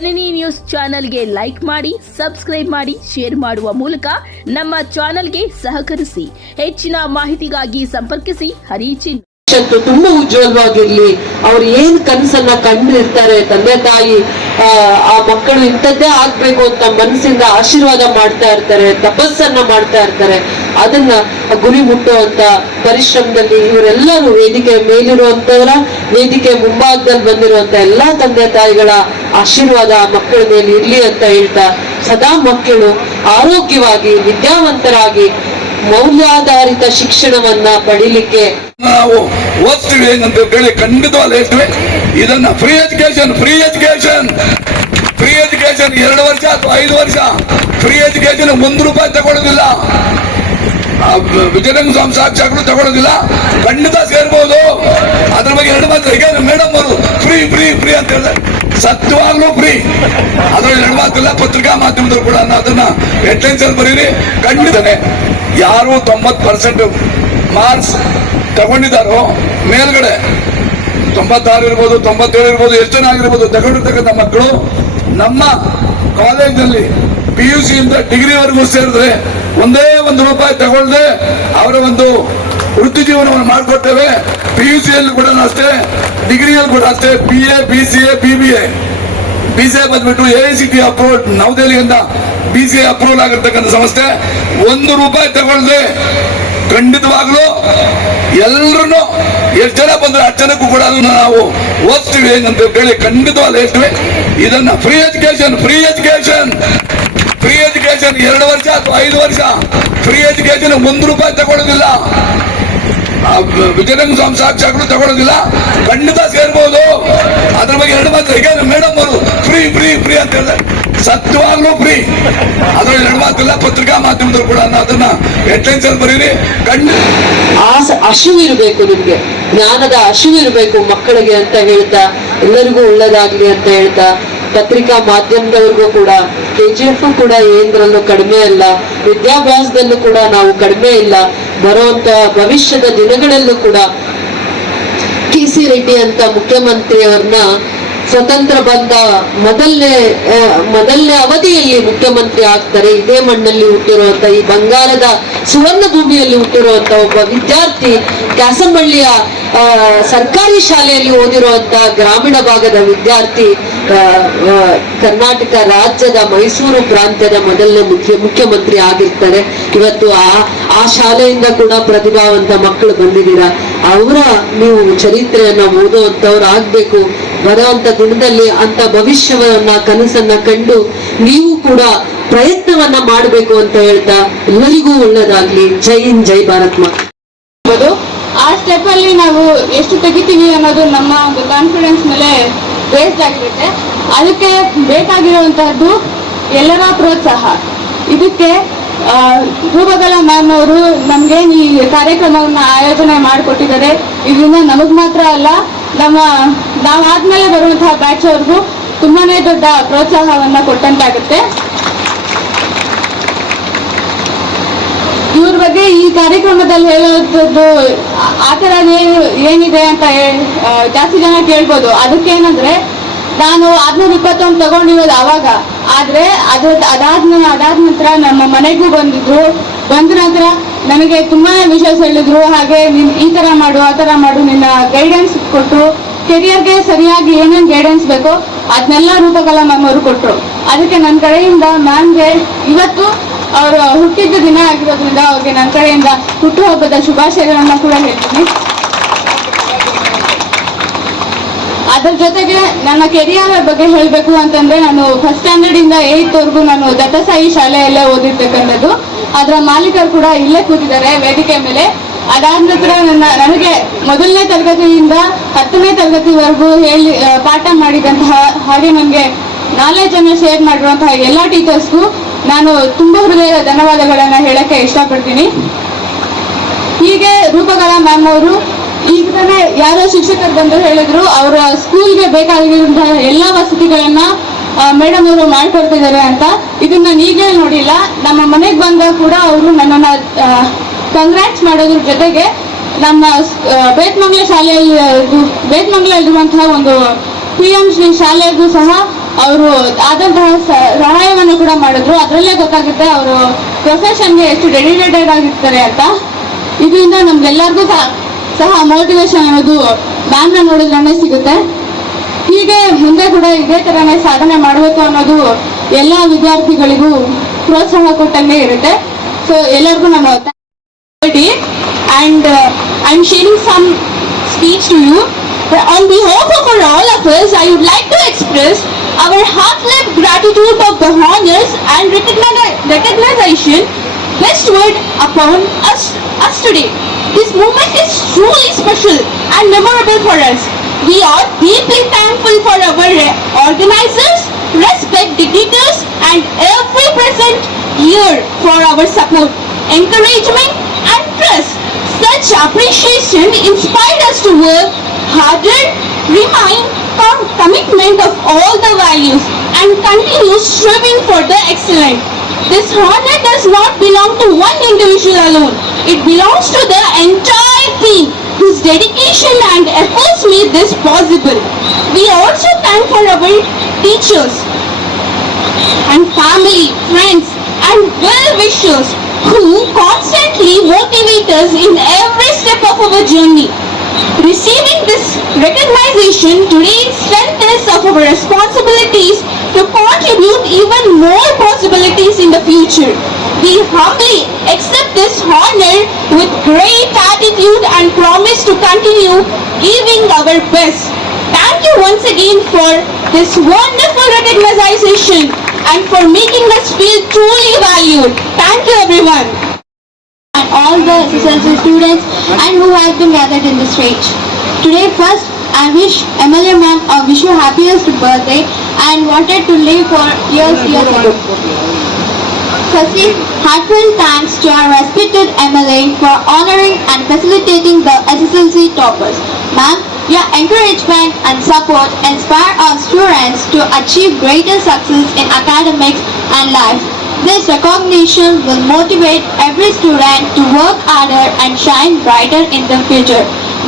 ಜನನಿ news ಚಾನೆಲ್ಗೆ like ಮಾಡಿ, subscribe ಮಾಡಿ, ಶೇರ್ ಮಾಡುವ ಮೂಲಕ ನಮ್ಮ ಚಾನೆಲ್ಗೆ ಸಹಕರಿಸಿ. ಹೆಚ್ಚಿನ ಮಾಹಿತಿಗಾಗಿ ಸಂಪರ್ಕಿಸಿ ಹರಿಚಿನ್. ತುಂಬಾ ಉಜ್ವಲವಾಗಿರ್ಲಿ. ಅವ್ರು ಏನ್ ಕನಸನ್ನ ಕಂಡಿರ್ತಾರೆ, ತಂದೆ ತಾಯಿ ಆ ಮಕ್ಕಳು ಇಂಥದ್ದೇ ಆಗ್ಬೇಕು ಅಂತ ಮನಸ್ಸಿಂದ ಆಶೀರ್ವಾದ ಮಾಡ್ತಾ ಇರ್ತಾರೆ, ತಪಸ್ಸನ್ನ ಮಾಡ್ತಾ ಇರ್ತಾರೆ. ಅದನ್ನ ಗುರಿ ಮುಟ್ಟುವಂತ ಪರಿಶ್ರಮದಲ್ಲಿ ಇವರೆಲ್ಲರೂ ವೇದಿಕೆ ಮೇಲಿರುವಂತವರ, ವೇದಿಕೆ ಮುಂಭಾಗದಲ್ಲಿ ಬಂದಿರುವಂತ ಎಲ್ಲಾ ತಂದೆ ತಾಯಿಗಳ ಆಶೀರ್ವಾದ ಮಕ್ಕಳ ಮೇಲೆ ಇರ್ಲಿ ಅಂತ ಹೇಳ್ತಾ, ಸದಾ ಮಕ್ಕಳು ಆರೋಗ್ಯವಾಗಿ ವಿದ್ಯಾವಂತರಾಗಿ ಮೌಲ್ಯಾಧಾರಿತ ಶಿಕ್ಷಣವನ್ನ ಪಡಿಲಿಕ್ಕೆ ನಾವು ಓದ್ತೀವಿ ಏನಂತ ಹೇಳಿ ಖಂಡಿತವಾಗಿ ಹೇಳ್ತೀವಿ. ಇದನ್ನ ಫ್ರೀ ಎಜುಕೇಶನ್ 2 ವರ್ಷ ಅಥವಾ 5 ವರ್ಷ ಫ್ರೀ ಎಜುಕೇಶನ್ ₹1 ತಗೊಳ್ಳೋದಿಲ್ಲ. ವಿಜಯನಗರ ಸ್ವಾಮಿ ಸಾಕ್ಷಾತ್ಗಳು ತಗೊಳ್ಳೋದಿಲ್ಲ. ಖಂಡಿತ ಸೇರ್ಬೋದು. ಅದ್ರ ಬಗ್ಗೆ 2 ಮಾತು. ಈಗ ಮೇಡಮ್ ಅವರು ಫ್ರೀ ಫ್ರೀ ಫ್ರೀ ಅಂತ ಹೇಳಿದ್ರೆ ಸತ್ಯವಾಗ್ಲೂ ಫ್ರೀ. ಅದ್ರಲ್ಲಿ 2 ಮಾತಿಲ್ಲ. ಪತ್ರಿಕಾ ಮಾಧ್ಯಮದವರು ಕೂಡ ಅದನ್ನ ಹೆಡ್ಲೈನ್ಸ್ ಅಲ್ಲಿ ಬರೀರಿ. ಖಂಡಿತನೇ ಯಾರು 90% ಮಾರ್ಕ್ಸ್ ತಗೊಂಡಿದ್ದಾರೋ ಮೇಲ್ಗಡೆ 96 ಇರ್ಬೋದು, 97 ಇರ್ಬೋದು, ಎಷ್ಟು ಜನ ಆಗಿರ್ಬೋದು ತಗೊಂಡಿರ್ತಕ್ಕಂಥ ಮಕ್ಕಳು ನಮ್ಮ ಕಾಲೇಜಿನಲ್ಲಿ PUC ಇಂದ ಡಿಗ್ರಿವರೆಗೂ ಸೇರಿದ್ರೆ ₹1 ತಗೊಳ್ಳದೆ ಅವರ ಒಂದು ವೃತ್ತಿ ಜೀವನವನ್ನು ಮಾಡಿಕೊಡ್ತೇವೆ. PUC ಯಲ್ಲಿ ಕೂಡ ಅಷ್ಟೇ, ಡಿಗ್ರಿಯಲ್ಲಿ ಕೂಡ ಅಷ್ಟೇ. BA, BCA, BBA. BCA ಬಂದ್ಬಿಟ್ಟು AICT ಅಪ್ರೂವಲ್, ನವದೆಹಲಿಯಿಂದ BCA ಅಪ್ರೂವಲ್ ಆಗಿರ್ತಕ್ಕಂಥ ಸಂಸ್ಥೆ. ₹1 ತಗೊಳ್ಳದೆ ಖಂಡಿತವಾಗ್ಲೂ ಎಲ್ಲರನ್ನು ಎಷ್ಟು ಜನ ಬಂದ್ರೆ 10 ಜನಕ್ಕೂ ಕೂಡ ಅದನ್ನ ನಾವು ಓದ್ತೀವಿ ಅಂತ ಹೇಳಿ ಖಂಡಿತವಾಗಿ ಹೇಳ್ತೀವಿ. ಇದನ್ನ ಫ್ರೀ ಎಜುಕೇಶನ್ 2 ವರ್ಷ ಅಥವಾ 5 ವರ್ಷ ಫ್ರೀ ಎಜುಕೇಶನ್ ₹1 ತಗೊಳ್ಳೋದಿಲ್ಲ. ವಿಜಯನಗರ ಸ್ವಾಮಿ ಸಾಕ್ಷಾತ್ಗಳು ತಗೊಳ್ಳೋದಿಲ್ಲ. ಖಂಡಿತ ಸೇರ್ಬೋದು. ಅದ್ರ ಬಗ್ಗೆ 2 ಮಾತು. ಈಗ ಮೇಡಮ್ ಅವರು ಫ್ರೀ ಫ್ರೀ ಫ್ರೀ ಅಂತ ಹೇಳಿದ್ರೆ ಸತ್ಯವಾಗ್ಲೂ ಫ್ರೀ. ಅದ್ರಲ್ಲಿ 2 ಮಾತಿಲ್ಲ. ಪತ್ರಿಕಾ ಮಾಧ್ಯಮದವರು ಕೂಡ ಅದನ್ನ ಹೆಡ್ಲೈನ್ಸ್ ಅಲ್ಲಿ ಬರೀರಿ. ಹಸಿವಿರ್ಬೇಕು, ನಿಮ್ಗೆ ಜ್ಞಾನದ ಹಸಿವಿರ್ಬೇಕು ಮಕ್ಕಳಿಗೆ ಅಂತ ಹೇಳ್ತಾ, ಎಲ್ಲರಿಗೂ ಒಳ್ಳೇದಾಗ್ಲಿ ಅಂತ ಹೇಳ್ತಾ, ಪತ್ರಿಕಾ ಮಾಧ್ಯಮದವ್ರಿಗೂ ಕೂಡ KGF ಕೂಡ ಏನರಲ್ಲೂ ಕಡಿಮೆ ಅಲ್ಲ, ವಿದ್ಯಾಭ್ಯಾಸದಲ್ಲೂ ಕೂಡ ನಾವು ಕಡಿಮೆ ಇಲ್ಲ. ಬರುವಂತ ಭವಿಷ್ಯದ ದಿನಗಳಲ್ಲೂ ಕೂಡ KC ರೆಡ್ಡಿ ಅಂತ ಮುಖ್ಯಮಂತ್ರಿಯವ್ರನ್ನ ಸ್ವತಂತ್ರ ಬಂದ ಮೊದಲನೇ ಅವಧಿಯಲ್ಲಿ ಮುಖ್ಯಮಂತ್ರಿ ಆಗ್ತಾರೆ. ಇದೇ ಮಣ್ಣಲ್ಲಿ ಹುಟ್ಟಿರುವಂತ, ಈ ಬಂಗಾರದ ಸುವರ್ಣ ಭೂಮಿಯಲ್ಲಿ ಹುಟ್ಟಿರುವಂತ ಒಬ್ಬ ವಿದ್ಯಾರ್ಥಿ, ಕ್ಯಾಸಂಬಳ್ಳಿಯ ಸರ್ಕಾರಿ ಶಾಲೆಯಲ್ಲಿ ಓದಿರುವಂತ ಗ್ರಾಮೀಣ ಭಾಗದ ವಿದ್ಯಾರ್ಥಿ, ಕರ್ನಾಟಕ ರಾಜ್ಯದ ಮೈಸೂರು ಪ್ರಾಂತ್ಯದ ಮೊದಲನೇ ಮುಖ್ಯಮಂತ್ರಿ ಆಗಿರ್ತಾರೆ. ಇವತ್ತು ಆ ಶಾಲೆಯಿಂದ ಕೂಡ ಪ್ರತಿಭಾವಂತ ಮಕ್ಕಳು ಬಂದಿದ್ದೀರಾ. ಅವರ ನೀವು ಚರಿತ್ರೆಯನ್ನ ಓದುವಂತವ್ರು ಆಗ್ಬೇಕು. ಬರುವಂತ ದಿನದಲ್ಲಿ ಅಂತ ಭವಿಷ್ಯವನ್ನ ಕನಸನ್ನ ಕಂಡು ನೀವು ಕೂಡ ಪ್ರಯತ್ನವನ್ನ ಮಾಡಬೇಕು ಅಂತ ಹೇಳ್ತಾ, ಎಲ್ಲರಿಗೂ ಒಳ್ಳೇದಾಗ್ಲಿ. ಜೈ ಹಿಂದ್, ಜೈ ಭಾರತ್ ಮಾತಾ. ಆ ಸ್ಟೆಪ್ ಅಲ್ಲಿ ನಾವು ಎಷ್ಟು ತೆಗಿತೀವಿ ಅನ್ನೋದು ನಮ್ಮ ಒಂದು ಕಾನ್ಫಿಡೆನ್ಸ್ ಮೇಲೆ ಬೇಸ್ಡ್ ಆಗಿರುತ್ತೆ. ಅದಕ್ಕೆ ಬೇಕಾಗಿರುವಂತಹದ್ದು ಎಲ್ಲರ ಪ್ರೋತ್ಸಾಹ. ಇದಕ್ಕೆ ರೂಪಕಲಾ ಮ್ಯಾಮ್ ಅವರು ನಮ್ಗೆ ಈ ಕಾರ್ಯಕ್ರಮವನ್ನ ಆಯೋಜನೆ ಮಾಡಿಕೊಟ್ಟಿದ್ದಾರೆ. ಇದರಿಂದ ನಮಗ್ ಮಾತ್ರ ಅಲ್ಲ, ನಾವಾದ್ಮೇಲೆ ಬರುವಂತಹ ಬ್ಯಾಚ್ ಅವ್ರಿಗೂ ತುಂಬಾನೇ ದೊಡ್ಡ ಪ್ರೋತ್ಸಾಹವನ್ನ ಕೊಟ್ಟಂತಾಗುತ್ತೆ. ಇವ್ರ ಬಗ್ಗೆ ಈ ಕಾರ್ಯಕ್ರಮದಲ್ಲಿ ಹೇಳುವಂಥದ್ದು ಆತರ ಏನಿದೆ ಅಂತ ಜಾಸ್ತಿ ಜನ ಕೇಳ್ಬೋದು. ಅದಕ್ಕೇನಂದ್ರೆ, ನಾನು 621 ತಗೊಂಡಿರೋದು ಅವಾಗ. ಆದ್ರೆ ಅದಾದ ನಂತರ ನಮ್ಮ ಮನೆಗೂ ಬಂದ ನಂತರ ನನಗೆ ತುಂಬಾನೇ ವಿಷಯ ಹೇಳಿದ್ರು. ಹಾಗೆ ನೀನ್ ಈ ತರ ಮಾಡು, ಆ ತರ ಮಾಡು, ನಿನ್ನ ಗೈಡೆನ್ಸ್ ಕೊಟ್ಟರು. ಕೆರಿಯರ್ಗೆ ಸರಿಯಾಗಿ ಏನೇನ್ ಗೈಡೆನ್ಸ್ ಬೇಕೋ ಅದನ್ನೆಲ್ಲ ರೂಪಕಲಾ ಮ್ಯಾಮ್ ಅವರು ಕೊಟ್ಟರು. ಅದಕ್ಕೆ ನನ್ನ ಕಡೆಯಿಂದ ಮ್ಯಾಮ್ಗೆ ಇವತ್ತು ಅವರು ಹುಟ್ಟಿದ ದಿನ ಆಗಿರೋದ್ರಿಂದ ಅವ್ರಿಗೆ ನನ್ನ ಕಡೆಯಿಂದ ಹುಟ್ಟುಹಬ್ಬದ ಶುಭಾಶಯಗಳನ್ನ ಕೂಡ ಹೇಳ್ತೀನಿ. ಅದ್ರ ಜೊತೆಗೆ ನನ್ನ ಕೆರಿಯರ್ ಬಗ್ಗೆ ಹೇಳಬೇಕು ಅಂತಂದ್ರೆ, ನಾನು ಫಸ್ಟ್ ಸ್ಟ್ಯಾಂಡರ್ಡ್ ಇಂದ 8th ವರೆಗೂ ನಾನು ದತ್ತಸಾಯಿ ಶಾಲೆಯಲ್ಲೇ ಓದಿರ್ತಕ್ಕಂಥದ್ದು. ಅದರ ಮಾಲೀಕರು ಕೂಡ ಇಲ್ಲೇ ಕೂತಿದ್ದಾರೆ ವೇದಿಕೆ ಮೇಲೆ. ಅದಾದ ನಂತರ ನನಗೆ 1ನೇ ತರಗತಿಯಿಂದ 10ನೇ ತರಗತಿವರೆಗೂ ಪಾಠ ಮಾಡಿದಂತಹ, ಹಾಗೆ ನನಗೆ ನಾಲೆಜ್ ಅನ್ನು ಶೇರ್ ಮಾಡಿರುವಂತಹ ಎಲ್ಲಾ ಟೀಚರ್ಸ್ಗೂ ನಾನು ತುಂಬಾ ಹೃದಯದ ಧನ್ಯವಾದಗಳನ್ನ ಹೇಳಕ್ಕೆ ಇಷ್ಟಪಡ್ತೀನಿ. ಹೀಗೆ ರೂಪಕಲಾ ಮ್ಯಾಮ್ ಅವರು ಈಗ ತಾನೇ ಯಾರೋ ಶಿಕ್ಷಕರು ಬಂದು ಹೇಳಿದ್ರು, ಅವರ ಸ್ಕೂಲ್ಗೆ ಬೇಕಾಗಿರುವಂತಹ ಎಲ್ಲಾ ವಸತಿಗಳನ್ನ ಮೇಡಮ್ ಅವರು ಮಾಡ್ಕೊಡ್ತಿದ್ದಾರೆ ಅಂತ. ಇದನ್ನ ನಾನು ಈಗಲೇ ನೋಡಿಲ್ಲ. ನಮ್ಮ ಮನೆಗೆ ಬಂದಾಗ ಕೂಡ ಅವರು ನನ್ನನ್ನ ಕಂಗ್ರಾಟ್ಸ್ ಮಾಡೋದ್ರ ಜೊತೆಗೆ ನಮ್ಮ ಬೇತ್ಮಂಗ್ಲ ಶಾಲೆಯಲ್ಲಿ ಬೇತ್ಮಂಗ್ಲ ಇರುವಂತಹ ಒಂದು PM ಶ್ರೀ ಶಾಲೆಗೂ ಸಹ ಅವರು ಆದಂತಹ ಸಹಾಯವನ್ನು ಕೂಡ ಮಾಡಿದ್ರು. ಅದರಲ್ಲೇ ಗೊತ್ತಾಗುತ್ತೆ ಅವರು ಪ್ರೊಫೆಷನ್ಗೆ ಎಷ್ಟು ಡೆಡಿಕೇಟೆಡ್ ಆಗಿರ್ತಾರೆ ಅಂತ. ಇದರಿಂದ ನಮ್ಗೆಲ್ಲರಿಗೂ ಸಹ ಮೋಟಿವೇಶನ್ ಅನ್ನೋದು ಮ್ಯಾಮ್ನ ನೋಡಿದ್ರೆ ಸಿಗುತ್ತೆ. ಹೀಗೆ ಮುಂದೆ ಕೂಡ ಇದೇ ತರನೇ ಸಾಧನೆ ಮಾಡಬೇಕು ಅನ್ನೋದು ಎಲ್ಲ ವಿದ್ಯಾರ್ಥಿಗಳಿಗೂ ಪ್ರೋತ್ಸಾಹ ಕೊಟ್ಟಂಗೆ ಇರುತ್ತೆ. ಸೊ ಎಲ್ಲರಿಗೂ ನಾನು and I'm sharing some speech to you. On behalf of all of us, I would like to express our heartfelt gratitude of the honors and recognition bestowed upon us today. This moment is truly special and memorable for us. We are deeply thankful for our organizers, respect dignitaries and every present here for our support, encouragement and trust. Such appreciation inspired us to work harder, remain commitment of all the values and continue striving for the excellence. This honor does not belong to one individual alone. It belongs to the entire team whose dedication and efforts made this possible. We also thank for our teachers and family, friends and well-wishers who constantly motivate us in every step of our journey. Receiving this recognition today strengthens of our responsibilities to contribute even more possibilities in the future. We humbly accept this honor with great attitude and promise to continue giving our best. Thank you once again for this wonderful recognition and for making us feel truly valued. Thank you everyone. And all the SSLC students and who have been gathered in this stage. Today first I wish MLA ma'am a wish you happiest birthday and wanted to live for years ago. Firstly, heartfelt thanks to our respected MLA for honoring and facilitating the SSLC toppers. Ma'am, your encouragement and support inspire our students to achieve greater success in academics and life. This recognition will motivate every student to work harder and shine brighter in the future.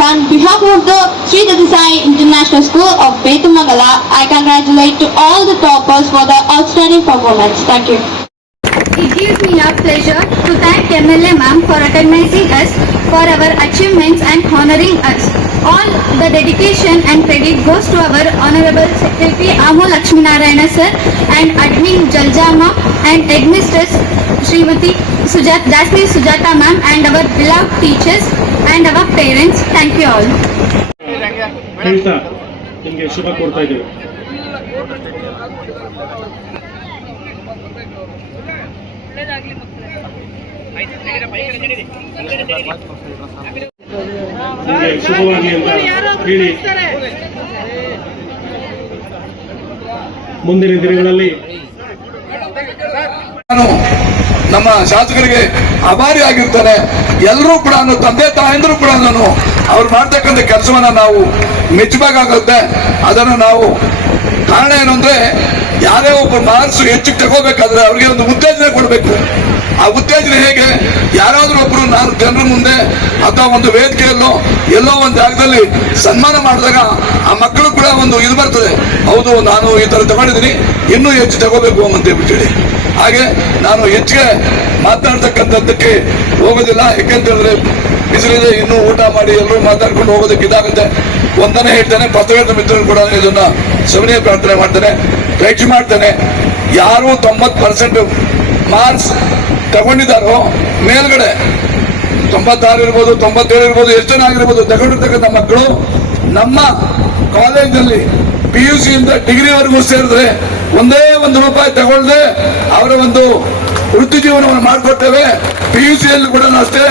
On behalf of the Sri Datti Sai International School of Betumangala, I congratulate to all the toppers for the outstanding performance. Thank you. It gives me a pleasure to thank MLA ma'am for recognizing us for our achievements and honoring us. All the dedication and credit goes to our Honorable Secretary Amo Lakshminarayana sir and Admin Jaljama and Headmistress Srimati Jasmine Sujata ma'am and our beloved teachers and our parents. Thank you all. ಹೇಳ್ತಾ ನಿಮಗೆ ಶುಭ ಕೋರ್ತಾ ಇದ್ದೀವಿ. ನಿಮಗೆ ಶುಭವಾಗಿ ಅಂತ ಹೇಳಿ ಮುಂದಿನ ದಿನಗಳಲ್ಲಿ ನಾನು ನಮ್ಮ ಶಾಸಕರಿಗೆ ಆಭಾರಿ ಆಗಿರ್ತಾರೆ. ಎಲ್ಲರೂ ಕೂಡ ತಂದೆ ತಾಯಂದ್ರು ಕೂಡ ಅವ್ರು ಮಾಡ್ತಕ್ಕಂಥ ಕೆಲಸವನ್ನ ನಾವು ಮೆಚ್ಚಬೇಕಾಗುತ್ತೆ. ಅದನ್ನು ನಾವು ಕಾರಣ ಏನು ಅಂದ್ರೆ ಯಾರೇ ಒಬ್ಬ ಮಾರ್ಕ್ಸ್ ಹೆಚ್ಚು ತಗೋಬೇಕಾದ್ರೆ ಅವ್ರಿಗೆ ಒಂದು ಉತ್ತೇಜನ ಕೊಡಬೇಕು. ಆ ಉತ್ತೇಜನ ಹೇಗೆ? ಯಾರಾದ್ರೂ ಒಬ್ರು 4 ಜನರ ಮುಂದೆ ಅಥವಾ ಒಂದು ವೇದಿಕೆಯಲ್ಲೋ ಎಲ್ಲೋ ಒಂದು ಜಾಗದಲ್ಲಿ ಸನ್ಮಾನ ಮಾಡಿದಾಗ ಆ ಮಕ್ಕಳು ಕೂಡ ಒಂದು ಇದು ಬರ್ತದೆ, ಹೌದು ನಾನು ಈ ತರ ತಗೊಂಡಿದ್ದೀನಿ, ಇನ್ನೂ ಹೆಚ್ಚು ತಗೋಬೇಕು ಅಂತ ಹೇಳಿ. ಹಾಗೆ ನಾನು ಹೆಚ್ಚಿಗೆ ಮಾತನಾಡ್ತಕ್ಕಂಥದ್ದಕ್ಕೆ ಹೋಗೋದಿಲ್ಲ. ಯಾಕೆಂತಂದ್ರೆ ಬಿಸಿಲಿದೆ, ಇನ್ನೂ ಊಟ ಮಾಡಿ ಎಲ್ಲರೂ ಮಾತಾಡ್ಕೊಂಡು ಹೋಗೋದಕ್ಕೆ ಇದಾಗುತ್ತೆ. ಒಂದನೇ ಹೇಳ್ತೇನೆ, ಪತ್ರಕರ್ತ ಮಿತ್ರರು ಕೂಡ ಇದನ್ನ ಸವಿನಯ ಪ್ರಾರ್ಥನೆ ಮಾಡ್ತೇನೆ, ಪರೀಕ್ಷೆ ಮಾಡ್ತೇನೆ. ಯಾರು 90% ಮಾರ್ಕ್ಸ್ ತಗೊಂಡಿದ್ದಾರೋ ಮೇಲ್ಗಡೆ 96 ಇರ್ಬೋದು, 97 ಇರ್ಬೋದು, ಎಷ್ಟು ಜನ ಆಗಿರ್ಬೋದು, ತಗೊಂಡಿರ್ತಕ್ಕಂಥ ಮಕ್ಕಳು ನಮ್ಮ ಕಾಲೇಜಿನಲ್ಲಿ PUC ಇಂದ ಡಿಗ್ರಿವರೆಗೂ ಸೇರಿದ್ರೆ ಒಂದೇ ₹1 ತಗೊಳ್ಳದೆ ಅವರ ಒಂದು ವೃತ್ತಿ ಜೀವನವನ್ನು ಮಾಡಿಕೊಡ್ತೇವೆ. PUC ಯಲ್ಲಿ ಕೂಡ ಅಷ್ಟೇ,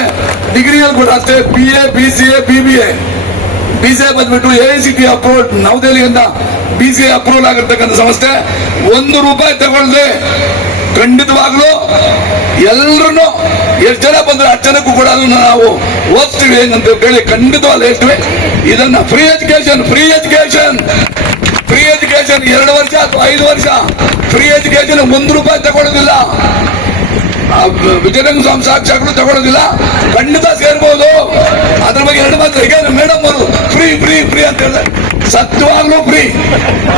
ಡಿಗ್ರಿಯಲ್ಲಿ ಕೂಡ ಅಷ್ಟೇ. BA, BCA, BBA. BCA ಬಂದ್ಬಿಟ್ಟು AICTE ಅಪ್ರೂವಲ್, ನವದೆಹಲಿಯಿಂದ BCA ಅಪ್ರೂವಲ್ ಆಗಿರ್ತಕ್ಕಂಥ ಸಂಸ್ಥೆ. ₹1 ತಗೊಳ್ಳದೆ ಖಂಡಿತವಾಗ್ಲೂ ಎಲ್ಲರೂ ಎಷ್ಟು ಜನ ಬಂದ್ರೆ 10 ಜನಕ್ಕೂ ಕೂಡ ಅದನ್ನು ನಾವು ಓದಿಸ್ತೀವಿ ಅಂತ ಹೇಳಿ ಖಂಡಿತವಾಗ್ಲೂ ಹೇಳ್ತೀವಿ. ಇದನ್ನ ಫ್ರೀ ಎಜುಕೇಶನ್ 2 ವರ್ಷ ಅಥವಾ 5 ವರ್ಷ ಫ್ರೀ ಎಜುಕೇಶನ್ ₹1 ತಗೊಳ್ಳೋದಿಲ್ಲ. ವಿಜಯನಗರ ಸ್ವಾಮಿ ಸಾಕ್ಷಾತ್ಗಳು ತಗೊಳ್ಳೋದಿಲ್ಲ. ಖಂಡಿತ ಸೇರ್ಬೋದು. ಅದ್ರ ಬಗ್ಗೆ 2 ಮಾತು. ಈಗ ಮೇಡಮ್ ಅವರು ಫ್ರೀ ಫ್ರೀ ಫ್ರೀ ಅಂತ ಹೇಳಿದ್ರೆ ಸತ್ಯವಾಗ್ಲೂ ಫ್ರೀ.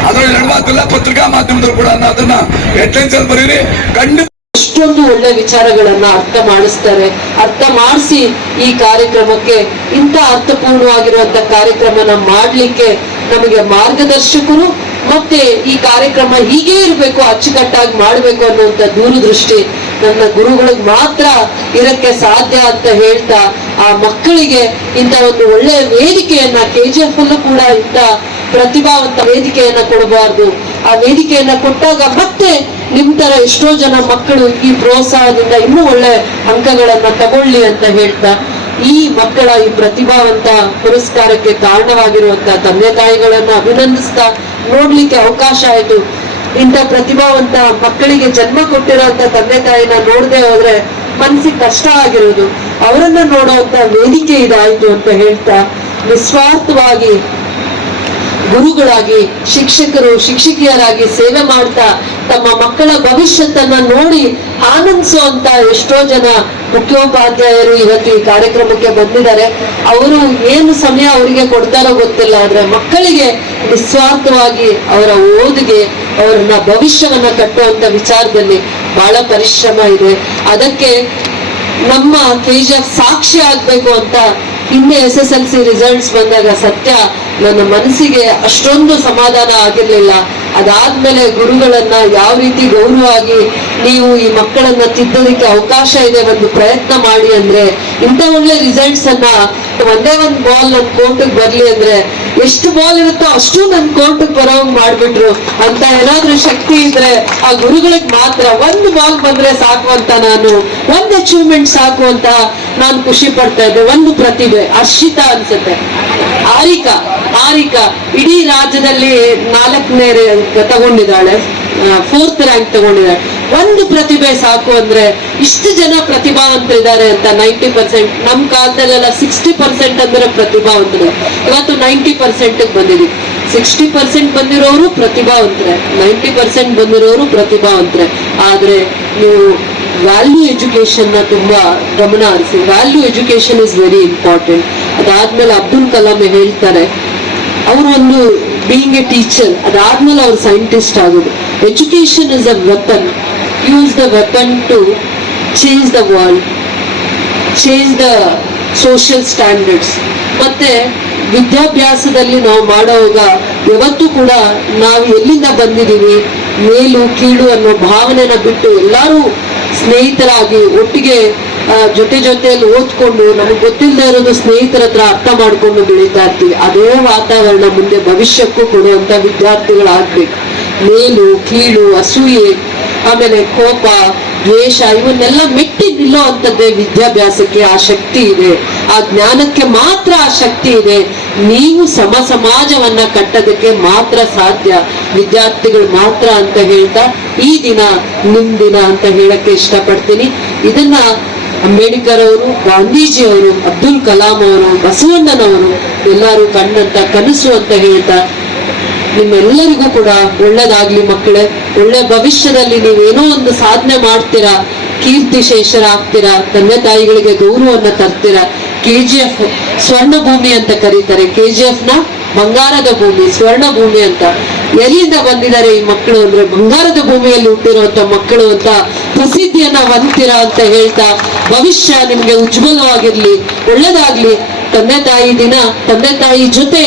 ಅದ್ರಲ್ಲಿ ಎರಡು ಮಾತಿಲ್ಲ, ಪತ್ರಿಕಾ ಮಾಧ್ಯಮದವರು ಕೂಡ ಅದನ್ನ ಹೆಡ್ಲೈನ್ಸ್ ಅಲ್ಲಿ ಬರೀರಿ. ಖಂಡಿತ ಎಷ್ಟೊಂದು ಒಳ್ಳೆ ವಿಚಾರಗಳನ್ನ ಅರ್ಥ ಮಾಡಿಸಿ ಈ ಕಾರ್ಯಕ್ರಮಕ್ಕೆ ಇಂಥ ಅರ್ಥಪೂರ್ಣವಾಗಿರುವಂತ ಕಾರ್ಯಕ್ರಮನ ಮಾಡ್ಲಿಕ್ಕೆ ನಮಗೆ ಮಾರ್ಗದರ್ಶಕರು ಮತ್ತೆ ಈ ಕಾರ್ಯಕ್ರಮ ಹೀಗೆ ಇರಬೇಕು, ಅಚ್ಚುಕಟ್ಟಾಗಿ ಮಾಡಬೇಕು ಅನ್ನುವಂತ ದೂರದೃಷ್ಟಿ ನನ್ನ ಗುರುಗಳಿಗೆ ಮಾತ್ರ ಇರಕ್ಕೆ ಸಾಧ್ಯ ಅಂತ ಹೇಳ್ತಾ, ಆ ಮಕ್ಕಳಿಗೆ ಇಂಥ ಒಂದು ಒಳ್ಳೆಯ ವೇದಿಕೆಯನ್ನ KGF ಅಲ್ಲೂ ಕೂಡ ಇಂಥ ಪ್ರತಿಭಾವಂತ ವೇದಿಕೆಯನ್ನ ಕೊಡಬಾರ್ದು. ಆ ವೇದಿಕೆಯನ್ನ ಕೊಟ್ಟಾಗ ಮತ್ತೆ ನಿಮ್ ತರ ಎಷ್ಟೋ ಜನ ಮಕ್ಕಳು ಈ ಪ್ರೋತ್ಸಾಹದಿಂದ ಇನ್ನೂ ಒಳ್ಳೆ ಅಂಕಗಳನ್ನ ತಗೊಳ್ಳಿ ಅಂತ ಹೇಳ್ತಾ, ಈ ಮಕ್ಕಳ ಈ ಪ್ರತಿಭಾವಂತ ಪುರಸ್ಕಾರಕ್ಕೆ ಕಾರಣವಾಗಿರುವಂತ ತಂದೆ ತಾಯಿಗಳನ್ನ ಅಭಿನಂದಿಸ್ತಾ, ನೋಡ್ಲಿಕ್ಕೆ ಅವಕಾಶ ಆಯ್ತು. ಇಂಥ ಪ್ರತಿಭಾವಂತ ಮಕ್ಕಳಿಗೆ ಜನ್ಮ ಕೊಟ್ಟಿರೋಂತ ತಂದೆ ತಾಯಿನ ನೋಡದೆ ಹೋದ್ರೆ ಮನಸ್ಸಿಗೆ ಕಷ್ಟ ಆಗಿರೋದು. ಅವರನ್ನ ನೋಡುವಂತ ವೇದಿಕೆ ಇದಾಯ್ತು ಅಂತ ಹೇಳ್ತಾ, ನಿಸ್ವಾರ್ಥವಾಗಿ ಗುರುಗಳಾಗಿ, ಶಿಕ್ಷಕರು ಶಿಕ್ಷಕಿಯರಾಗಿ ಸೇವೆ ಮಾಡ್ತಾ ತಮ್ಮ ಮಕ್ಕಳ ಭವಿಷ್ಯತ್ತನ್ನ ನೋಡಿ ಆನಂದಿಸುವಂತ ಎಷ್ಟೋ ಜನ ಮುಖ್ಯೋಪಾಧ್ಯಾಯರು ಇವತ್ತು ಈ ಕಾರ್ಯಕ್ರಮಕ್ಕೆ ಬಂದಿದ್ದಾರೆ. ಅವರು ಏನು ಸಮಯ ಅವರಿಗೆ ಕೊಡ್ತಾರೋ ಗೊತ್ತಿಲ್ಲ, ಆದ್ರೆ ಮಕ್ಕಳಿಗೆ ನಿಸ್ವಾರ್ಥವಾಗಿ ಅವರ ಓದಿಗೆ ಅವರನ್ನ ಭವಿಷ್ಯವನ್ನ ಕಟ್ಟುವಂತ ವಿಚಾರದಲ್ಲಿ ಬಹಳ ಪರಿಶ್ರಮ ಇದೆ. ಅದಕ್ಕೆ ನಮ್ಮ KGF ಸಾಕ್ಷಿ ಆಗ್ಬೇಕು ಅಂತ ಹಿಂದೆ SSLC ರಿಸಲ್ಟ್ಸ್ ಬಂದಾಗ ಸತ್ಯ ನನ್ನ ಮನಸ್ಸಿಗೆ ಅಷ್ಟೊಂದು ಸಮಾಧಾನ ಆಗಿರ್ಲಿಲ್ಲ. ಅದಾದ್ಮೇಲೆ ಗುರುಗಳನ್ನ ಯಾವ ರೀತಿ ಗೌರವವಾಗಿ ನೀವು ಈ ಮಕ್ಕಳನ್ನ ತಿದ್ದೋದಕ್ಕೆ ಅವಕಾಶ ಇದೆ, ಒಂದು ಪ್ರಯತ್ನ ಮಾಡಿ ಅಂದ್ರೆ, ಇಂಥ ಒಳ್ಳೆ ರಿಸಲ್ಟ್ಸ್ ಅನ್ನ ಒಂದೇ ಒಂದು ಬಾಲ್ ನನ್ ಕೋರ್ಟಿಗೆ ಬರ್ಲಿ ಅಂದ್ರೆ ಎಷ್ಟು ಬಾಲ್ ಇರುತ್ತೋ ಅಷ್ಟು ನನ್ ಕೋರ್ಟಿಗೆ ಬರೋಂಗ್ ಮಾಡ್ಬಿಟ್ರು ಅಂತ ಏನಾದ್ರೂ ಶಕ್ತಿ ಇದ್ರೆ ಆ ಗುರುಗಳಿಗೆ ಮಾತ್ರ. ಒಂದು ಬಾಲ್ ಬಂದ್ರೆ ಸಾಕು ಅಂತ, ನಾನು ಒಂದು ಅಚೀವ್ಮೆಂಟ್ ಸಾಕು ಅಂತ ನಾನು ಖುಷಿ ಪಡ್ತಾ ಇದ್ದೆ. ಒಂದು ಪ್ರತಿಭೆ ಹರ್ಷಿತಾ ಅನ್ಸುತ್ತೆ, ಆರಿಕಾ ಇಡೀ ರಾಜ್ಯದಲ್ಲಿ 4ನೇ ತಗೊಂಡಿದ್ದಾಳೆ, 4th ರ್ಯಾಂಕ್ ತಗೊಂಡಿದ್ದಾಳೆ. ಒಂದು ಪ್ರತಿಭೆ ಸಾಕು ಅಂದ್ರೆ ಇಷ್ಟು ಜನ ಪ್ರತಿಭಾವಂತರಿದ್ದಾರೆ ಅಂತ. 90%, ನಮ್ ಕಾಲದಲ್ಲೆಲ್ಲ 60% ಅಂದ್ರೆ ಪ್ರತಿಭಾವಂತರು, ಇವತ್ತು 90% ಬಂದಿದ್ದೀವಿ. 60% ಬಂದಿರೋರು ಪ್ರತಿಭಾವಂತರೆ, 90% ಬಂದಿರೋರು ಪ್ರತಿಭಾವಂತರೆ. ಆದ್ರೆ ನೀವು ವ್ಯಾಲ್ಯೂ ಎಜುಕೇಶನ್ ನ ತುಂಬಾ ಗಮನ ಹರಿಸಿ. Value education is very important. ಅದಾದ್ಮೇಲೆ ಅಬ್ದುಲ್ ಕಲಾಂ ಹೇಳ್ತಾರೆ, ಅವರು ಒಂದು ಬೀಯಿಂಗ್ ಎ ಟೀಚರ್, ಅದಾದ್ಮೇಲೆ ಅವ್ರು ಸೈಂಟಿಸ್ಟ್ ಆಗೋದು. Education is a weapon. Use the weapon to change the world, change the social standards. ಮತ್ತೆ ವಿದ್ಯಾಭ್ಯಾಸದಲ್ಲಿ ನಾವು ಮಾಡುವಾಗ ಯಾವತ್ತೂ ಕೂಡ ನಾವು ಎಲ್ಲಿಂದ ಬಂದಿದ್ದೀವಿ, ಮೇಲು ಕೀಳು ಅನ್ನೋ ಭಾವನೆನ ಬಿಟ್ಟು ಎಲ್ಲರೂ ಸ್ನೇಹಿತರಾಗಿ ಒಟ್ಟಿಗೆ ಜೊತೆಯಲ್ಲಿ ಓದ್ಕೊಂಡು ನಮಗೆ ಗೊತ್ತಿಲ್ಲದೆ ಇರೋದು ಸ್ನೇಹಿತರ ಹತ್ರ ಅರ್ಥ ಮಾಡ್ಕೊಂಡು ಬೆಳೀತಾ ಇರ್ತೀವಿ. ಅದೇ ವಾತಾವರಣ ಮುಂದೆ ಭವಿಷ್ಯಕ್ಕೂ ಕೊಡುವಂತ ವಿದ್ಯಾರ್ಥಿಗಳಾಗ್ಬೇಕು. ಮೇಲು ಕೀಳು, ಅಸೂಯೆ, ಆಮೇಲೆ ಕೋಪ, ದ್ವೇಷ ಇವನ್ನೆಲ್ಲ ಮೆಟ್ಟಿ ನಿಲ್ಲೋ ಅಂತದ್ದೇ ವಿದ್ಯಾಭ್ಯಾಸಕ್ಕೆ ಆ ಶಕ್ತಿ ಇದೆ. ಆ ಜ್ಞಾನಕ್ಕೆ ಮಾತ್ರ ಆ ಶಕ್ತಿ ಇದೆ. ನೀವು ಸಮಾಜವನ್ನ ಕಟ್ಟೋದಕ್ಕೆ ಮಾತ್ರ ಸಾಧ್ಯ, ವಿದ್ಯಾರ್ಥಿಗಳು ಮಾತ್ರ ಅಂತ ಹೇಳ್ತಾ ಈ ದಿನ ನಿಮ್ ದಿನ ಅಂತ ಹೇಳಕ್ಕೆ ಇಷ್ಟಪಡ್ತೀನಿ. ಇದನ್ನ ಅಂಬೇಡ್ಕರ್ ಅವರು, ಗಾಂಧೀಜಿ ಅವರು, ಅಬ್ದುಲ್ ಕಲಾಂ ಅವರು, ಬಸವಣ್ಣನವರು ಎಲ್ಲರೂ ಕಂಡಂತ ಕನಸು ಅಂತ ಹೇಳ್ತಾ, ನಿಮ್ಮೆಲ್ಲರಿಗೂ ಕೂಡ ಒಳ್ಳೇದಾಗ್ಲಿ ಮಕ್ಕಳೇ. ಒಳ್ಳೆ ಭವಿಷ್ಯದಲ್ಲಿ ನೀವೇನೋ ಒಂದು ಸಾಧನೆ ಮಾಡ್ತೀರಾ, ಕೀರ್ತಿಶೇಷರಾಗ್ತೀರಾ, ತಂದೆ ತಾಯಿಗಳಿಗೆ ಗೌರವವನ್ನ ತರ್ತೀರಾ. KGF ಸ್ವರ್ಣ ಭೂಮಿ ಅಂತ ಕರೀತಾರೆ. KGF ನ ಬಂಗಾರದ ಭೂಮಿ, ಸ್ವರ್ಣ ಭೂಮಿ ಅಂತ. ಎಲ್ಲಿಂದ ಬಂದಿದ್ದಾರೆ ಈ ಮಕ್ಕಳು ಅಂದ್ರೆ ಬಂಗಾರದ ಭೂಮಿಯಲ್ಲಿ ಹುಟ್ಟಿರುವಂತ ಮಕ್ಕಳು ಅಂತ ಪ್ರಸಿದ್ಧಿಯನ್ನ ಹೊಂದ್ತೀರಾ ಅಂತ ಹೇಳ್ತಾ, ಭವಿಷ್ಯ ನಿಮ್ಗೆ ಉಜ್ವಲವಾಗಿರ್ಲಿ, ಒಳ್ಳೇದಾಗ್ಲಿ. ತಂದೆ ತಾಯಿ ದಿನ, ತಂದೆ ತಾಯಿ ಜೊತೆ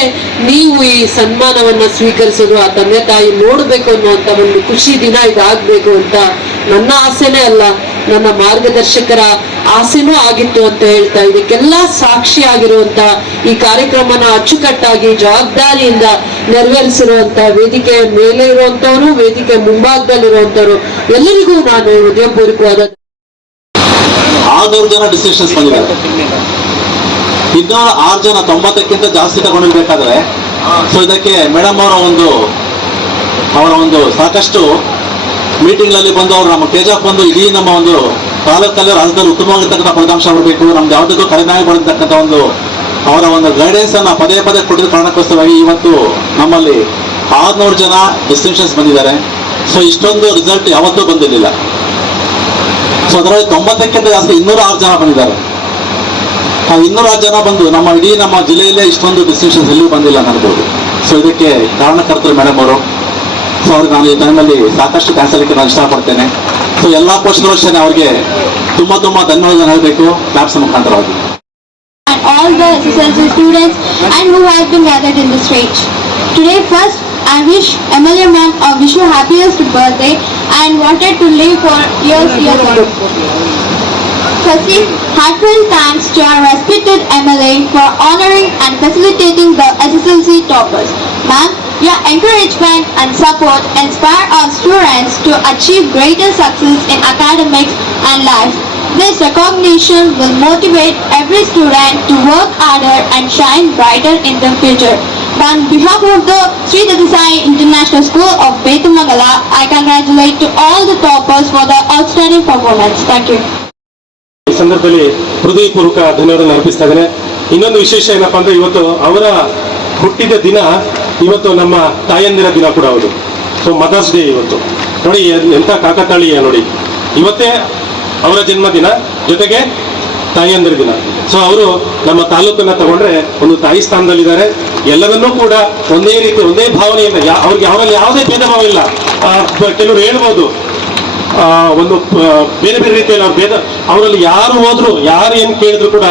ನೀವು ಈ ಸನ್ಮಾನವನ್ನ ಸ್ವೀಕರಿಸೋದು, ಆ ತಂದೆ ತಾಯಿ ನೋಡ್ಬೇಕು ಅನ್ನುವಂತ ಒಂದು ಖುಷಿ ದಿನ ಇದಾಗ್ಬೇಕು ಅಂತ ನನ್ನ ಆಸೆನೇ ಅಲ್ಲ, ನನ್ನ ಮಾರ್ಗದರ್ಶಕರ ಆಸೆನೂ ಆಗಿತ್ತು ಅಂತ ಹೇಳ್ತಾ, ಇದಕ್ಕೆಲ್ಲ ಸಾಕ್ಷಿ ಆಗಿರುವಂತ ಈ ಕಾರ್ಯಕ್ರಮನ ಅಚ್ಚುಕಟ್ಟಾಗಿ ಜವಾಬ್ದಾರಿಯಿಂದ ನೆರವೇರಿಸಿರುವಂತ ವೇದಿಕೆಯ ಮೇಲೆ ಇರುವಂತವ್ರು, ವೇದಿಕೆ ಮುಂಭಾಗದಲ್ಲಿರುವಂತವ್ರು ಎಲ್ಲರಿಗೂ ನಾನು ಹೃದಯಪೂರ್ವಕವಾದ 600 ಜನ ಡಿಸಿಷನ್ಸ್ ಬಂದಿದ್ದಾರೆ. ಇನ್ನೂರ 6 ಜನ 90ಕ್ಕಿಂತ ಜಾಸ್ತಿ ತಗೊಂಡಿರ್ಬೇಕಾದ್ರೆ, ಸೊ ಇದಕ್ಕೆ ಮೇಡಮ್ ಅವರ ಒಂದು ಸಾಕಷ್ಟು ಮೀಟಿಂಗ್ಗಳಲ್ಲಿ ಬಂದು ಅವರು ನಮ್ಮ KGF ಬಂದು ಇಡೀ ನಮ್ಮ ಒಂದು ತಾಲೂಕಲ್ಲಿ ರಾಜ್ಯದಲ್ಲಿ ಉತ್ತಮವಾಗಿರ್ತಕ್ಕಂಥ ಫಲಿತಾಂಶ ಬರಬೇಕು, ನಮ್ದು ಯಾವುದಕ್ಕೂ ಕಡಿಮೆ ಬರತಕ್ಕಂಥ ಒಂದು ಅವರ ಒಂದು ಗೈಡೆನ್ಸ್ ಅನ್ನ ಪದೇ ಕೊಟ್ಟಿದ್ದ ಕಾರಣಕ್ಕೋಸ್ಕರವಾಗಿ ಇವತ್ತು ನಮ್ಮಲ್ಲಿ 600 ಜನ ಡಿಸ್ಟಿಂಕ್ಷನ್ಸ್ ಬಂದಿದ್ದಾರೆ. ಸೊ ಇಷ್ಟೊಂದು ರಿಸಲ್ಟ್ ಯಾವತ್ತೂ ಬಂದಿರಲಿಲ್ಲ. ಸೊ ಅದರಲ್ಲಿ 90ಕ್ಕಿಂತ ಜಾಸ್ತಿ 206 ಜನ ಬಂದಿದ್ದಾರೆ. ಆ 206 ಜನ ಬಂದು ನಮ್ಮ ಇಡೀ ನಮ್ಮ ಜಿಲ್ಲೆಯಲ್ಲೇ ಇಷ್ಟೊಂದು ಡಿಸ್ಟಿಂಕ್ಷನ್ಸ್ ಎಲ್ಲಿಯೂ ಬಂದಿಲ್ಲ ಅನ್ಬೋದು. ಸೊ ಇದಕ್ಕೆ ಕಾರಣಕರ್ತರು ಮೇಡಮ್ ಅವರು. ಸೊ ಅವ್ರಿಗೆ ನಾನು ಈ ಟೈಮಲ್ಲಿ ಸಾಕಷ್ಟು ಥ್ಯಾಂಕ್ಸ್ ಹೇಳಲಿಕ್ಕೆ ನಾನು ಇಷ್ಟಪಡ್ತೇನೆ. ಸೊ ಎಲ್ಲ ಪೋಷಕರು ಅವ್ರಿಗೆ ತುಂಬಾ ಧನ್ಯವಾದ ಹೇಳಬೇಕು ಕ್ಲಾಪ್ಸ್ ಮುಖಾಂತರವಾಗಿ. And all the SSLC students and who have been gathered in this stage. Today first I wish MLA ma'am a wish you happiest birthday and wanted to live for years more. Firstly, heartfelt thanks to our respected MLA for honoring and facilitating the SSLC toppers. Ma'am, your encouragement and support inspire our students to achieve greater success in academics and life. This recognition will motivate every student to work harder and shine brighter in the future. On behalf of the Sri Datti Sai International School of Betumangala, I congratulate to all the toppers for the outstanding performance. Thank you. ಈ ಸಂದರ್ಭದಲ್ಲಿ ಹೃದಯಪೂರ್ವಕ ಧನ್ಯವಾದ ಅರ್ಪಿಸ್ತಾ ಇದ್ದೇನೆ. ಇನ್ನೊಂದು ವಿಶೇಷ ಏನಪ್ಪಾ ಅಂದ್ರೆ ಇವತ್ತು ಅವರ ಹುಟ್ಟಿದ ದಿನ, ಇವತ್ತು ನಮ್ಮ ತಾಯಂದಿರ ದಿನ ಕೂಡ ಹೌದು. ಸೊ ಮದರ್ಸ್ ಡೇ ಇವತ್ತು. ನೋಡಿ ಎಂತ ಕಾಕತಾಳೀಯ ನೋಡಿ, ಇವತ್ತೇ ಅವರ ಜನ್ಮದಿನ ಜೊತೆಗೆ ತಾಯಿಯಂದಿರ ದಿನ. ಸೊ ಅವರು ನಮ್ಮ ತಾಲೂಕನ್ನ ತಗೊಂಡ್ರೆ ಒಂದು ತಾಯಿ ಸ್ಥಾನದಲ್ಲಿದ್ದಾರೆ. ಎಲ್ಲರನ್ನೂ ಕೂಡ ಒಂದೇ ರೀತಿ ಒಂದೇ ಭಾವನೆಯಿಂದ ಅವ್ರಿಗೆ ಅವರಲ್ಲಿ ಯಾವುದೇ ಭೇದ ಭಾವ ಇಲ್ಲ. ಕೆಲವರು ಹೇಳ್ಬೋದು ಒಂದು ಬೇರೆ ಬೇರೆ ರೀತಿಯಲ್ಲಿ ಅವ್ರ ಭೇದ, ಅವರಲ್ಲಿ ಯಾರು ಹೋದ್ರು ಯಾರು ಏನ್ ಕೇಳಿದ್ರು ಕೂಡ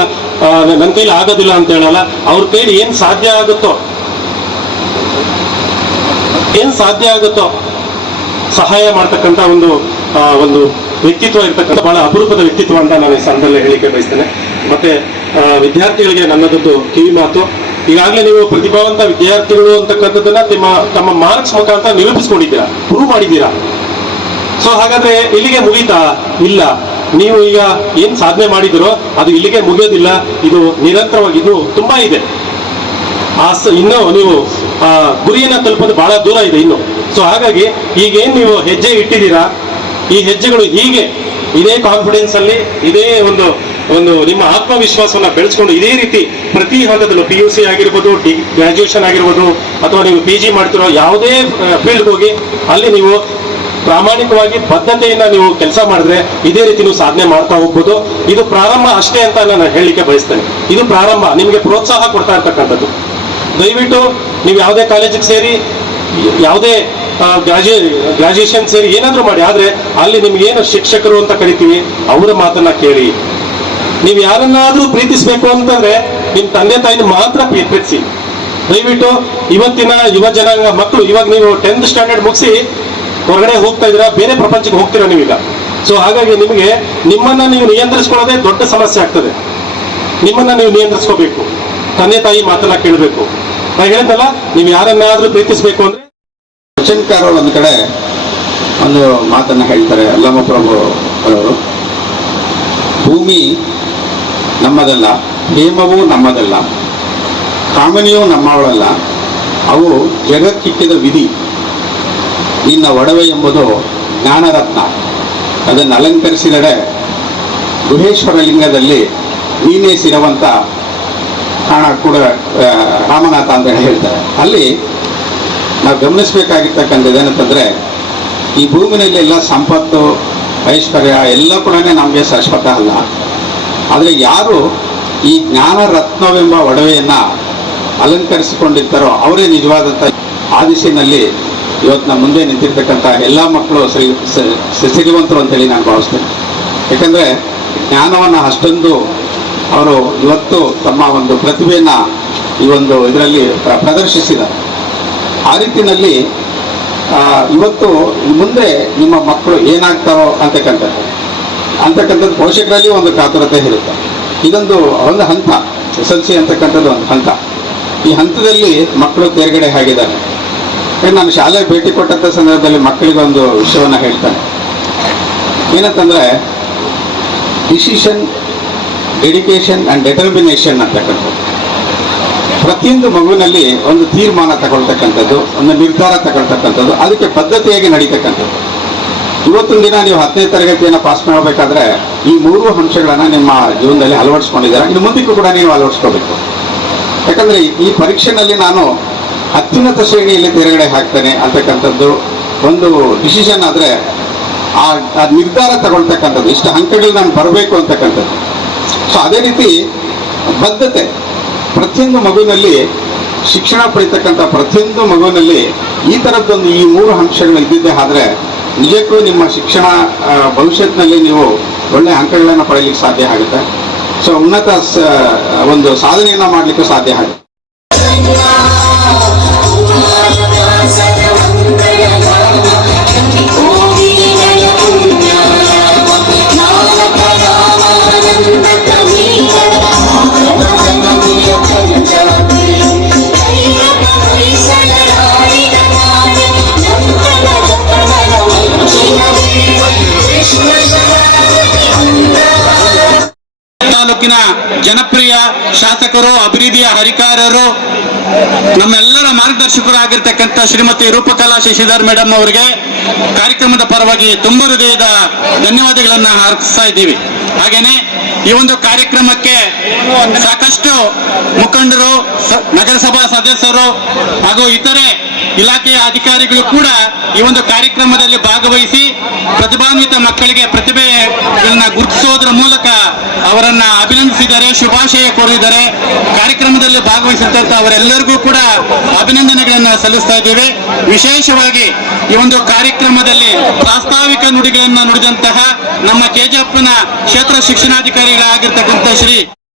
ನನ್ನ ಕೈಲಿ ಆಗೋದಿಲ್ಲ ಅಂತ ಹೇಳಲ್ಲ. ಅವ್ರ ಕೈಲಿ ಏನ್ ಸಾಧ್ಯ ಆಗುತ್ತೋ ಸಹಾಯ ಮಾಡ್ತಕ್ಕಂಥ ಒಂದು ವ್ಯಕ್ತಿತ್ವ ಇರ್ತಕ್ಕಂಥ ಬಹಳ ಅಪರೂಪದ ವ್ಯಕ್ತಿತ್ವ ಅಂತ ನಾನು ಈ ಸಂದರ್ಭದಲ್ಲಿ ಹೇಳಿಕೆ ಬಯಸ್ತೇನೆ. ಮತ್ತೆ ವಿದ್ಯಾರ್ಥಿಗಳಿಗೆ ನನ್ನದೊಂದು ಕಿವಿ ಮಾತು, ಈಗಾಗಲೇ ನೀವು ಪ್ರತಿಭಾವಂತ ವಿದ್ಯಾರ್ಥಿಗಳು ಅಂತಕ್ಕಂಥದ್ದನ್ನ ತಮ್ಮ ಮಾರ್ಕ್ಸ್ ಮುಖಾಂತರ ನಿರೂಪಿಸ್ಕೊಂಡಿದ್ದೀರಾ, ಪ್ರೂವ್ ಮಾಡಿದ್ದೀರಾ. ಸೊ ಹಾಗಾದ್ರೆ ಇಲ್ಲಿಗೆ ಮುಗೀತಾ? ಇಲ್ಲ. ನೀವು ಈಗ ಏನ್ ಸಾಧನೆ ಮಾಡಿದಿರೋ ಅದು ಇಲ್ಲಿಗೆ ಮುಗಿಯೋದಿಲ್ಲ. ಇದು ನಿರಂತರವಾಗಿ ಇದು ತುಂಬಾ ಇದೆ. ಇನ್ನು ನೀವು ಗುರಿಯನ್ನ ತಲುಪೋದು ಬಹಳ ದೂರ ಇದೆ ಇನ್ನು. ಸೊ ಹಾಗಾಗಿ ಈಗೇನ್ ನೀವು ಹೆಜ್ಜೆ ಇಟ್ಟಿದ್ದೀರಾ, ಈ ಹೆಜ್ಜೆಗಳು ಹೀಗೆ ಇದೇ ಕಾನ್ಫಿಡೆನ್ಸ್ ಅಲ್ಲಿ, ಇದೇ ಒಂದು ನಿಮ್ಮ ಆತ್ಮವಿಶ್ವಾಸವನ್ನ ಬೆಳೆಸ್ಕೊಂಡು ಇದೇ ರೀತಿ ಪ್ರತಿ ಹಂತದಲ್ಲೂ PUC ಆಗಿರ್ಬೋದು, ಗ್ರಾಜುಯೇಷನ್ ಆಗಿರ್ಬೋದು, ಅಥವಾ ನೀವು PG ಮಾಡ್ತಿರೋ ಯಾವುದೇ ಫೀಲ್ಡ್ ಹೋಗಿ ಅಲ್ಲಿ ನೀವು ಪ್ರಾಮಾಣಿಕವಾಗಿ ಬದ್ಧತೆಯಿಂದ ನೀವು ಕೆಲಸ ಮಾಡಿದ್ರೆ ಇದೇ ರೀತಿ ನೀವು ಸಾಧನೆ ಮಾಡ್ತಾ ಹೋಗ್ಬೋದು. ಇದು ಪ್ರಾರಂಭ ಅಷ್ಟೇ ಅಂತ ನಾನು ಹೇಳಲಿಕ್ಕೆ ಬಯಸ್ತೇನೆ. ಇದು ಪ್ರಾರಂಭ, ನಿಮಗೆ ಪ್ರೋತ್ಸಾಹ ಕೊಡ್ತಾ ಇರ್ತಕ್ಕಂಥದ್ದು. ದಯವಿಟ್ಟು ನೀವು ಯಾವುದೇ ಕಾಲೇಜಿಗೆ ಸೇರಿ, ಯಾವುದೇ ಗ್ರಾಜುಯೇಷನ್ ಸೇರಿ ಏನಾದ್ರೂ ಮಾಡಿ, ಆದ್ರೆ ಅಲ್ಲಿ ನಿಮ್ಗೇನು ಶಿಕ್ಷಕರು ಅಂತ ಕರಿತೀವಿ ಅವರ ಮಾತನ್ನ ಕೇಳಿ. ನೀವು ಯಾರನ್ನಾದ್ರೂ ಪ್ರೀತಿಸ್ಬೇಕು ಅಂತಂದ್ರೆ ನಿಮ್ ತಂದೆ ತಾಯಿನ ಮಾತ್ರ ಪ್ರೀತಿಸಿ. ದಯವಿಟ್ಟು ಇವತ್ತಿನ ಯುವ ಜನಾಂಗ ಮಕ್ಕಳು, ಇವಾಗ ನೀವು 10th ಸ್ಟ್ಯಾಂಡರ್ಡ್ ಮುಗಿಸಿ ಹೊರಗಡೆ ಹೋಗ್ತಾ ಇದ್ದೀರಾ, ಬೇರೆ ಪ್ರಪಂಚಕ್ಕೆ ಹೋಗ್ತೀರಾ ನೀವೀಗ. ಸೊ ಹಾಗಾಗಿ ನಿಮ್ಮನ್ನ ನೀವು ನಿಯಂತ್ರಿಸ್ಕೊಳ್ಳೋದೇ ದೊಡ್ಡ ಸಮಸ್ಯೆ ಆಗ್ತದೆ. ನಿಮ್ಮನ್ನ ನೀವು ನಿಯಂತ್ರಿಸ್ಕೋಬೇಕು, ತಂದೆ ತಾಯಿ ಮಾತನ್ನ ಕೇಳಬೇಕು. ನಾ ಹೇಳಿದ್ನಲ್ಲ, ನೀವು ಯಾರನ್ನಾದ್ರೂ ಪ್ರೀತಿಸ್ಬೇಕು ಅಂದ್ರೆ. ವಚನಕಾರ ಒಂದು ಕಡೆ ಒಂದು ಮಾತನ್ನ ಹೇಳ್ತಾರೆ ಅಲ್ಲಮಪ್ರಭು ಅವರು, ಭೂಮಿ ನಮ್ಮದಲ್ಲ, ಹೇಮವೂ ನಮ್ಮದಲ್ಲ, ಕಾಮನಿಯೂ ನಮ್ಮವಳಲ್ಲ, ಅವು ಜಗಕ್ಕಿಕ್ಕಿದ ವಿಧಿ, ನಿನ್ನ ಒಡವೆ ಎಂಬುದು ಜ್ಞಾನರತ್ನ, ಅದನ್ನು ಅಲಂಕರಿಸಿದಡೆ ಗುಹೇಶ್ವರ ಲಿಂಗದಲ್ಲಿ ನೀನೇ ಸಿರವಂತ ಕಾಣ ಕೂಡ ರಾಮನಾಥ ಅಂತ ಹೇಳ್ತಾರೆ. ಅಲ್ಲಿ ನಾವು ಗಮನಿಸಬೇಕಾಗಿರ್ತಕ್ಕಂಥದ್ದು ಏನಂತಂದ್ರೆ, ಈ ಭೂಮಿನಲ್ಲಿ ಎಲ್ಲ ಸಂಪತ್ತು ಐಶ್ವರ್ಯ ಎಲ್ಲ ಕೂಡ ನಮಗೆ ಶಾಶ್ವತ ಅಲ್ಲ. ಆದರೆ ಯಾರು ಈ ಜ್ಞಾನ ರತ್ನವೆಂಬ ಒಡವೆಯನ್ನ ಅಲಂಕರಿಸಿಕೊಂಡಿರ್ತಾರೋ ಅವರೇ ನಿಜವಾದಂಥ ಆ ದಿಶೆಯಲ್ಲಿ ಇವತ್ತು ನಮ್ಮ ಮುಂದೆ ನಿಂತಿರ್ತಕ್ಕಂಥ ಎಲ್ಲ ಮಕ್ಕಳು ಸಿರಿವಂತರು ಅಂತೇಳಿ ನಾನು ಭಾವಿಸ್ತೇನೆ. ಯಾಕಂದ್ರೆ ಜ್ಞಾನವನ್ನು ಅಷ್ಟೊಂದು ಅವರು ಇವತ್ತು ತಮ್ಮ ಒಂದು ಪ್ರತಿಭೆಯನ್ನ ಈ ಒಂದು ಇದರಲ್ಲಿ ಪ್ರದರ್ಶಿಸಿದ್ದಾರೆ. ಆ ರೀತಿಯಲ್ಲಿ ಇವತ್ತು ಮುಂದೆ ನಿಮ್ಮ ಮಕ್ಕಳು ಏನಾಗ್ತಾರೋ ಅಂತಕ್ಕಂಥದ್ದು ಪೋಷಕರಲ್ಲಿ ಒಂದು ಕಾತುರತೆ ಇರುತ್ತೆ. ಇದೊಂದು ಹಂತ, SSLC ಅಂತಕ್ಕಂಥದ್ದು ಒಂದು ಹಂತ. ಈ ಹಂತದಲ್ಲಿ ಮಕ್ಕಳು ತೇರ್ಗಡೆ ಆಗಿದ್ದಾರೆ. ನಾನು ಶಾಲೆ ಭೇಟಿ ಕೊಟ್ಟಂಥ ಸಂದರ್ಭದಲ್ಲಿ ಮಕ್ಕಳಿಗೆ ಒಂದು ವಿಷಯವನ್ನು ಹೇಳ್ತಾನೆ. ಏನಂತಂದ್ರೆ, ಡಿಸಿಷನ್, ಡೆಡಿಕೇಶನ್ ಅಂಡ್ ಡೆಟರ್ಮಿನೇಷನ್ ಅಂತಕ್ಕಂಥದ್ದು. ಪ್ರತಿಯೊಂದು ಮಗುವಿನಲ್ಲಿ ಒಂದು ತೀರ್ಮಾನ ತಗೊಳ್ತಕ್ಕಂಥದ್ದು, ಒಂದು ನಿರ್ಧಾರ ತಗೊಳ್ತಕ್ಕಂಥದ್ದು, ಅದಕ್ಕೆ ಬದ್ಧತೆಯಾಗಿ ನಡೀತಕ್ಕಂಥದ್ದು. ಇವತ್ತಿನ ದಿನ ನೀವು 10ನೇ ತರಗತಿಯನ್ನು ಪಾಸ್ ಮಾಡಬೇಕಾದ್ರೆ ಈ 3 ಅಂಶಗಳನ್ನ ನಿಮ್ಮ ಜೀವನದಲ್ಲಿ ಅಳವಡಿಸ್ಕೊಂಡಿದ್ದೀರಾ. ಇನ್ನು ಮುಂದಕ್ಕೂ ಕೂಡ ನೀವು ಅಳವಡಿಸ್ಕೋಬೇಕು. ಯಾಕಂದ್ರೆ ಈ ಪರೀಕ್ಷೆನಲ್ಲಿ ನಾನು ಅತ್ಯುನ್ನತ ಶ್ರೇಣಿಯಲ್ಲಿ ತೇರ್ಗಡೆ ಹಾಕ್ತೇನೆ ಅಂತಕ್ಕಂಥದ್ದು ಒಂದು ಡಿಸಿಷನ್ ಆದ್ರೆ, ಆ ನಿರ್ಧಾರ ತಗೊಳ್ತಕ್ಕಂಥದ್ದು, ಇಷ್ಟು ಅಂಕಗಳು ನಾನು ಬರಬೇಕು ಅಂತಕ್ಕಂಥದ್ದು. ಸೊ ಅದೇ ರೀತಿ ಬದ್ಧತೆ ಪ್ರತಿಯೊಂದು ಮಗುವಿನಲ್ಲಿ ಶಿಕ್ಷಣ ಪಡಿತಕ್ಕಂಥ ಪ್ರತಿಯೊಂದು ಮಗುವಿನಲ್ಲಿ ಈ ಥರದ್ದೊಂದು ಈ 3 ಅಂಶಗಳು ಇದ್ದಿದ್ದೇ ಆದ್ರೆ ನಿಜಕ್ಕೂ ನಿಮ್ಮ ಶಿಕ್ಷಣ ಭವಿಷ್ಯತ್ತಿನಲ್ಲಿ ನೀವು ಒಳ್ಳೆ ಅಂಕಗಳನ್ನು ಪಡೆಯಲಿಕ್ಕೆ ಸಾಧ್ಯ ಆಗುತ್ತೆ. ಸೊ ಉನ್ನತ ಒಂದು ಸಾಧನೆಯನ್ನ ಮಾಡಲಿಕ್ಕೆ ಸಾಧ್ಯ ಆಗುತ್ತೆ. ತಾಲೂಕಿನ ಜನಪ್ರಿಯ ಶಾಸಕರು, ಅಭಿವೃದ್ಧಿಯ ಹರಿಕಾರರು, ನಮ್ಮೆಲ್ಲರ ಮಾರ್ಗದರ್ಶಕರಾಗಿರ್ತಕ್ಕಂಥ ಶ್ರೀಮತಿ ರೂಪಕಲಾ ಶಶಿಧರ್ ಮೇಡಮ್ ಅವರಿಗೆ ಕಾರ್ಯಕ್ರಮದ ಪರವಾಗಿ ತುಂಬ ಹೃದಯದ ಧನ್ಯವಾದಗಳನ್ನ ಅರ್ಪಿಸ್ತಾ ಇದ್ದೀವಿ. ಹಾಗೇನೆ ಈ ಒಂದು ಕಾರ್ಯಕ್ರಮಕ್ಕೆ ಸಾಕಷ್ಟು ಮುಖಂಡರು, ನಗರಸಭಾ ಸದಸ್ಯರು ಹಾಗೂ ಇತರೆ ಇಲಾಖೆಯ ಅಧಿಕಾರಿಗಳು ಕೂಡ ಈ ಒಂದು ಕಾರ್ಯಕ್ರಮದಲ್ಲಿ ಭಾಗವಹಿಸಿ ಪ್ರತಿಭಾನ್ವಿತ ಮಕ್ಕಳಿಗೆ ಪ್ರತಿಭೆಗಳನ್ನ ಗುರುತಿಸೋದ್ರ ಮೂಲಕ ಅವರನ್ನ ಅಭಿನಂದಿಸಿದ್ದಾರೆ, ಶುಭಾಶಯ ಕೋರಿದ್ದಾರೆ. ಕಾರ್ಯಕ್ರಮದಲ್ಲಿ ಭಾಗವಹಿಸಿದಂತ ಅವರೆಲ್ಲರಿಗೂ ಕೂಡ ಅಭಿನಂದನೆಗಳನ್ನ ಸಲ್ಲಿಸ್ತಾ ಇದ್ದೇವೆ. ವಿಶೇಷವಾಗಿ ಈ ಒಂದು ಕಾರ್ಯಕ್ರಮದಲ್ಲಿ ಪ್ರಾಸ್ತಾವಿಕ ನುಡಿಗಳನ್ನ ನುಡಿದಂತಹ ನಮ್ಮ ಕೆಜೆಎಫ್ನ ಕ್ಷೇತ್ರ ಶಿಕ್ಷಣಾಧಿಕಾರಿಗಳಾಗಿರ್ತಕ್ಕಂಥ ಶ್ರೀ